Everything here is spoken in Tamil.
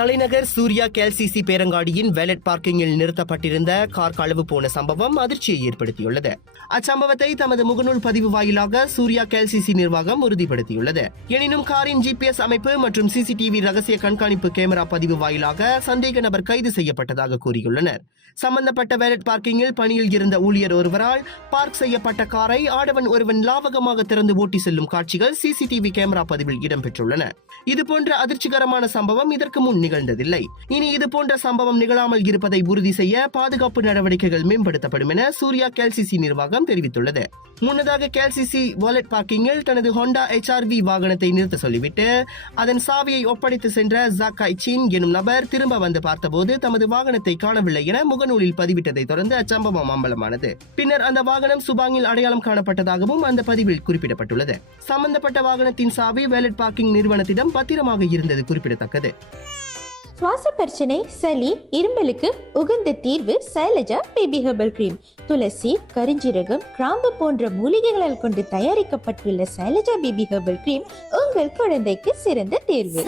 தலைநகர் சூர்யா கேல்சிசி பேரங்காடியின் வேலட் பார்க்கிங்கில் நிறுத்தப்பட்டிருந்த கார் களவு போன சம்பவம் அதிர்ச்சியை ஏற்படுத்தியுள்ளது. அச்சம்பவத்தை தமது முகநூல் பதிவு வாயிலாக சூர்யா கேல்சிசி நிர்வாகம் உறுதிப்படுத்தியுள்ளது. எனினும் காரின் ஜிபிஎஸ் அமைப்பு மற்றும் சிசிடிவி ரகசிய கண்காணிப்பு கேமரா பதிவு வாயிலாக சந்தேக நபர் கைது செய்யப்பட்டதாக கூறியுள்ளனர். சம்பந்தப்பட்ட வேலட் பார்க்கிங்கில் பணியில் இருந்த ஊழியர் ஒருவரால் பார்க் செய்யப்பட்ட காரை ஆடவன் ஒருவன் லாவகமாக திறந்து ஓட்டி செல்லும் காட்சிகள் சிசிடிவி கேமரா பதிவில் இடம்பெற்றுள்ளன. இதுபோன்ற அதிர்ச்சிகரமான சம்பவம் இதற்கு முன் நிகழ்ந்ததில்லை. இனி இதுபோன்ற சம்பவம் நிகழாமல் இருப்பதை உறுதி செய்ய பாதுகாப்பு நடவடிக்கைகள் மேம்படுத்தப்படும் என சூர்யா கேல்சிசி நிர்வாகம் தெரிவித்துள்ளது. முன்னதாக கேல்சிசி வாலெட் பார்க்கிங்கில் தனது ஹோண்டா HRV வாகனத்தை நிறுத்த சொல்லிவிட்டு அதன் சாவியை ஒப்படைத்து சென்ற ஜாக்காய் சீன் எனும் நபர் திரும்ப வந்து பார்த்தபோது தமது வாகனத்தை காணவில்லை என முகநூலில் பதிவிட்டதை தொடர்ந்து அச்சம்பவம் அம்பலமானது. பின்னர் அந்த வாகனம் சுபாங்கில் அடையாளம் காணப்பட்டதாகவும் அந்த பதிவில் குறிப்பிடப்பட்டுள்ளது. சம்பந்தப்பட்ட வாகனத்தின் சாவி வேலட் பார்க்கிங் நிறுவனத்திடம் பத்திரமாக இருந்தது குறிப்பிடத்தக்கது. சுவாச பிரச்சனை, சளி, இரும்பலுக்கு உகந்த தீர்வு சைலஜா பேபி ஹெர்பல் கிரீம். துளசி, கரிஞ்சீரகம், கிராம்பு போன்ற மூலிகைகளால் கொண்டு தயாரிக்கப்பட்டுள்ள சைலஜா பேபி ஹெர்பல் கிரீம் உங்கள் குழந்தைக்கு சிறந்த தேர்வு.